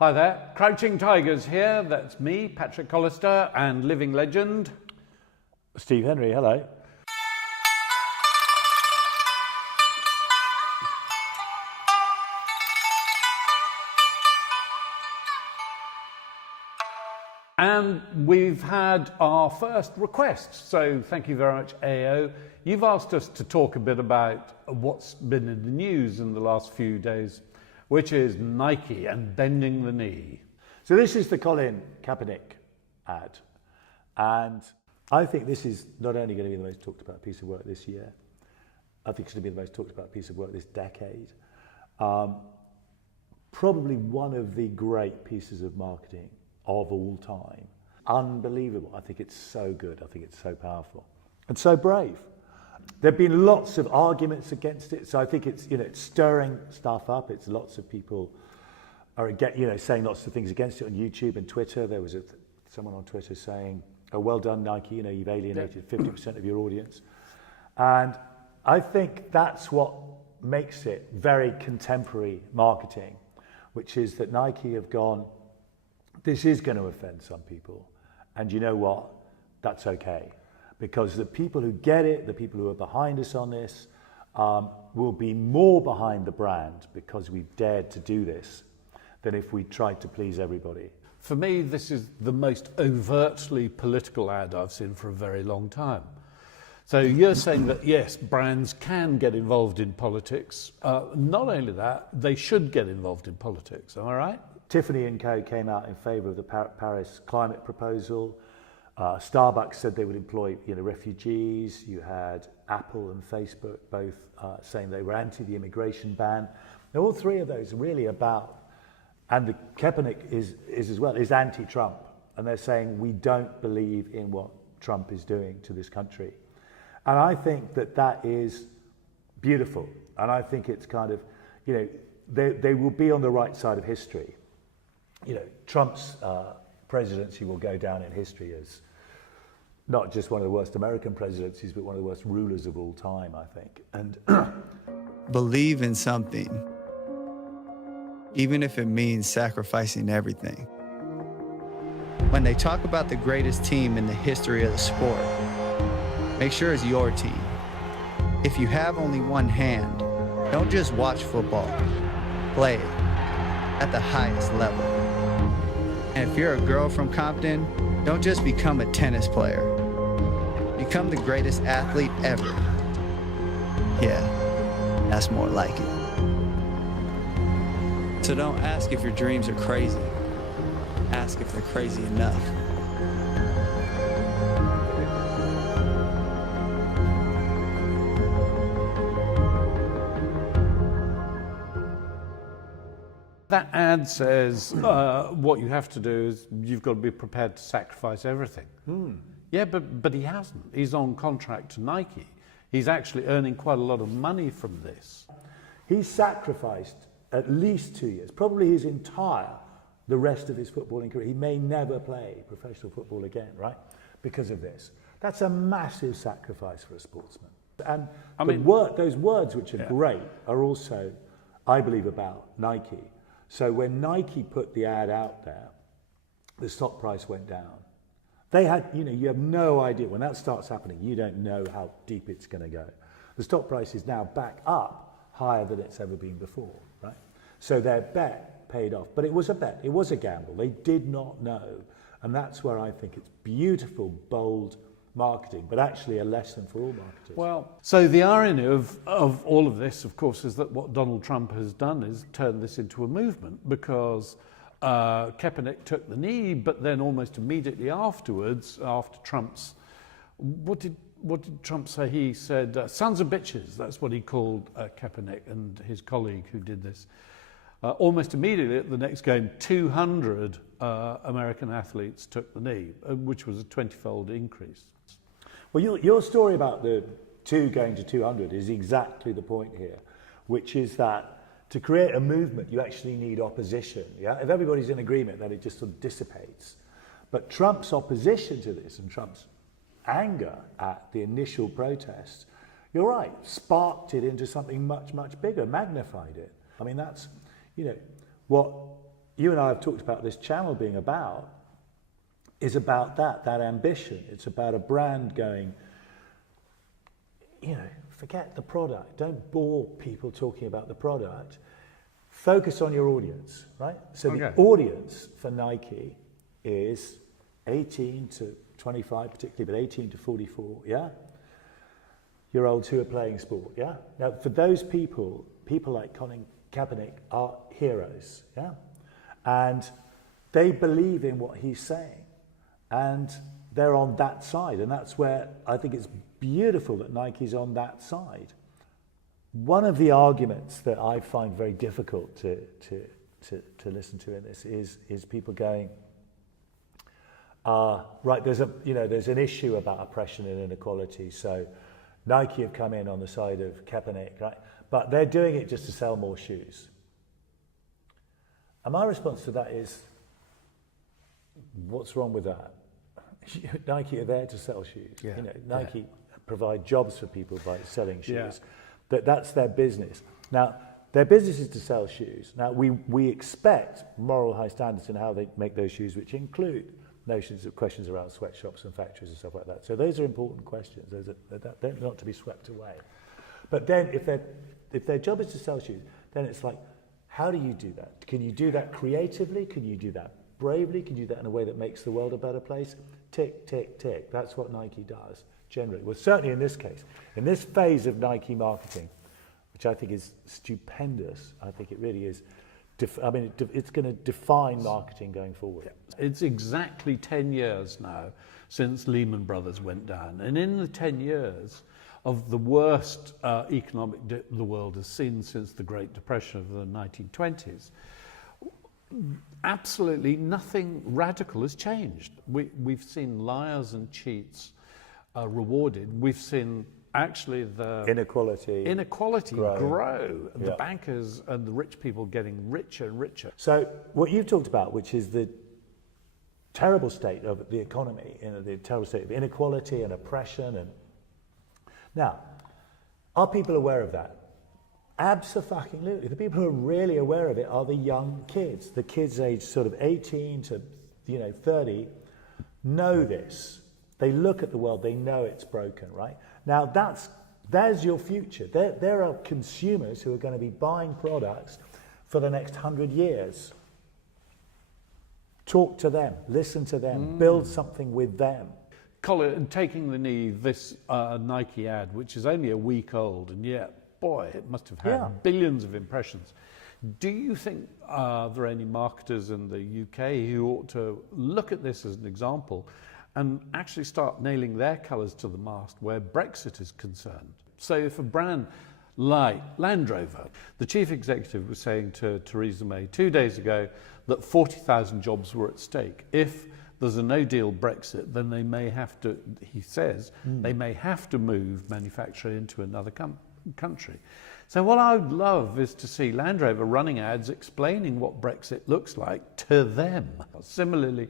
Hi there, Crouching Tigers here. That's me, Patrick Collister, and living legend Steve Henry, hello. And we've had our first request, so thank you very much, AO. You've asked us to talk a bit about what's been in the news in the last few days, which is Nike and bending the knee. So this is the Colin Kaepernick ad, and I think this is not only going to be the most talked about piece of work this year, I think it's going to be the most talked about piece of work this decade. Probably one of the great pieces of marketing of all time. Unbelievable. I think it's so good. I think it's so powerful and so brave. There have been lots of arguments against it, so I think it's it's stirring stuff up. It's lots of people are saying lots of things against it on YouTube and Twitter. There was someone on Twitter saying, "Oh, well done, Nike. You've alienated 50% of your audience," and I think that's what makes it very contemporary marketing, which is that Nike have gone, this is going to offend some people, and you know what? That's okay. Because the people who get it, the people who are behind us on this, will be more behind the brand because we've dared to do this than if we tried to please everybody. For me, this is the most overtly political ad I've seen for a very long time. So you're saying that, yes, brands can get involved in politics. Not only that, they should get involved in politics, am I right? Tiffany & Co came out in favour of the Paris climate proposal. Starbucks said they would employ refugees. You had Apple and Facebook both saying they were anti the immigration ban. Now, all three of those are really about, and the Kaepernick is as well, is anti-Trump. And they're saying we don't believe in what Trump is doing to this country. And I think that is beautiful. And I think it's kind of, they will be on the right side of history. Trump's presidency will go down in history as not just one of the worst American presidencies, but one of the worst rulers of all time, I think. And believe in something, even if it means sacrificing everything. When they talk about the greatest team in the history of the sport, make sure it's your team. If you have only one hand, don't just watch football, play it at the highest level. And if you're a girl from Compton, don't just become a tennis player. Become the greatest athlete ever. Yeah, that's more like it. So don't ask if your dreams are crazy. Ask if they're crazy enough. That ad says what you have to do is you've got to be prepared to sacrifice everything. Yeah, but he hasn't. He's on contract to Nike. He's actually earning quite a lot of money from this. He's sacrificed at least 2 years, probably the rest of his footballing career. He may never play professional football again, right? Because of this. That's a massive sacrifice for a sportsman. And those words, which are great, are also, I believe, about Nike. So when Nike put the ad out there, the stock price went down. They had, you have no idea. When that starts happening, you don't know how deep it's going to go. The stock price is now back up higher than it's ever been before, right? So their bet paid off. But it was a bet. It was a gamble. They did not know. And that's where I think it's beautiful, bold marketing, but actually a lesson for all marketers. Well, so the irony of all of this, of course, is that what Donald Trump has done is turn this into a movement, because Kaepernick took the knee, but then almost immediately afterwards, after Trump's, what did Trump say? He said, sons of bitches. That's what he called Kaepernick and his colleague who did this. Almost immediately at the next game, 200 American athletes took the knee, which was a 20-fold increase. Well, your story about the 2 going to 200 is exactly the point here, which is that to create a movement, you actually need opposition. Yeah? If everybody's in agreement, then it just sort of dissipates. But Trump's opposition to this and Trump's anger at the initial protests, you're right, sparked it into something much, much bigger, magnified it. I mean, that's, what you and I have talked about this channel being about is about that ambition. It's about a brand going, forget the product. Don't bore people talking about the product. Focus on your audience, right? So the audience for Nike is 18 to 25 particularly, but 18 to 44, yeah? Year olds who are playing sport, yeah? Now, for those people like Colin Kaepernick are heroes, yeah? And they believe in what he's saying. And they're on that side. And that's where I think it's beautiful that Nike's on that side. One of the arguments that I find very difficult to listen to in this is people going, right, there's an issue about oppression and inequality, so Nike have come in on the side of Kaepernick, right? But they're doing it just to sell more shoes. And my response to that is, what's wrong with that? Nike are there to sell shoes. Yeah. Nike provide jobs for people by selling shoes. Yeah. That's their business. Now, their business is to sell shoes. Now, we expect moral high standards in how they make those shoes, which include notions of questions around sweatshops and factories and stuff like that. So those are important questions. They're not to be swept away. But then if their job is to sell shoes, then it's like, how do you do that? Can you do that creatively? Can you do that bravely? Can you do that in a way that makes the world a better place? Tick, tick, tick. That's what Nike does, generally. Well, certainly in this case, in this phase of Nike marketing, which I think is stupendous, I think it really is. It's going to define marketing going forward. It's exactly 10 years now since Lehman Brothers went down. And in the 10 years of the worst economic dip the world has seen since the Great Depression of the 1920s, absolutely nothing radical has changed. We've seen liars and cheats rewarded. We've seen actually the inequality grow. And the bankers and the rich people getting richer and richer. So what you've talked about, which is the terrible state of the economy, the terrible state of inequality and oppression, and now, are people aware of that? Abso-fucking-lutely. The people who are really aware of it are the young kids. The kids aged sort of 18 to 30 know this. They look at the world, they know it's broken, right? Now there's your future. There are consumers who are going to be buying products for the next 100 years. Talk to them, listen to them, build something with them. Colin, taking the knee, this Nike ad, which is only a week old, and yet, boy, it must have had billions of impressions. Do you think there are any marketers in the UK who ought to look at this as an example and actually start nailing their colours to the mast where Brexit is concerned? So if a brand like Land Rover, the chief executive was saying to Theresa May 2 days ago that 40,000 jobs were at stake. If there's a no-deal Brexit, then they may have to, he says, they may have to move manufacturing into another country. So what I would love is to see Land Rover running ads explaining what Brexit looks like to them. Similarly,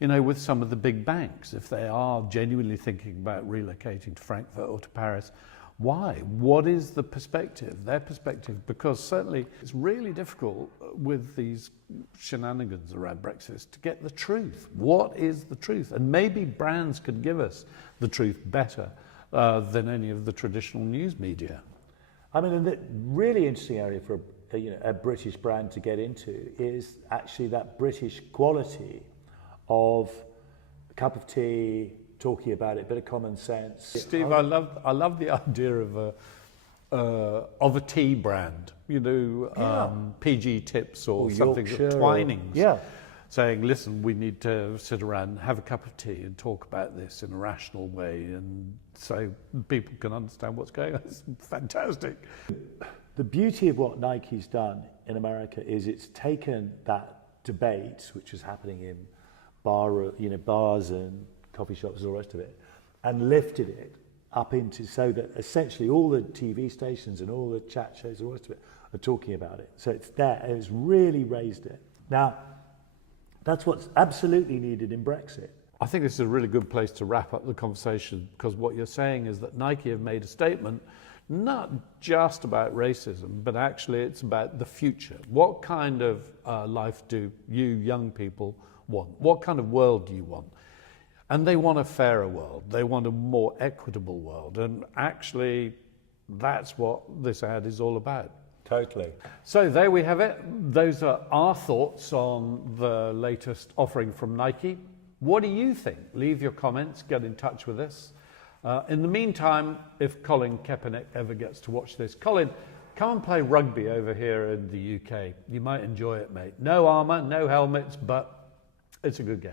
with some of the big banks, if they are genuinely thinking about relocating to Frankfurt or to Paris, why? What is the perspective, their perspective? Because certainly it's really difficult with these shenanigans around Brexit to get the truth. What is the truth? And maybe brands could give us the truth better than any of the traditional news media. I mean, the really interesting area for a British brand to get into is actually that British quality of a cup of tea, talking about it, a bit of common sense. Steve, I love the idea of a tea brand, PG Tips or something, Twinings, saying, listen, we need to sit around and have a cup of tea and talk about this in a rational way, and so people can understand what's going on. It's fantastic. The beauty of what Nike's done in America is it's taken that debate, which was happening in bars and coffee shops and all the rest of it, and lifted it up into so that essentially all the TV stations and all the chat shows and all the rest of it are talking about it. So it's there, and it's really raised it. Now, that's what's absolutely needed in Brexit. I think this is a really good place to wrap up the conversation, because what you're saying is that Nike have made a statement not just about racism, but actually it's about the future. What kind of life do you young people want? What kind of world do you want? And they want a fairer world. They want a more equitable world. And actually, that's what this ad is all about. Totally. So there we have it. Those are our thoughts on the latest offering from Nike. What do you think? Leave your comments, get in touch with us. In the meantime, if Colin Kaepernick ever gets to watch this, Colin, come and play rugby over here in the UK. You might enjoy it, mate. No armour, no helmets, but it's a good game.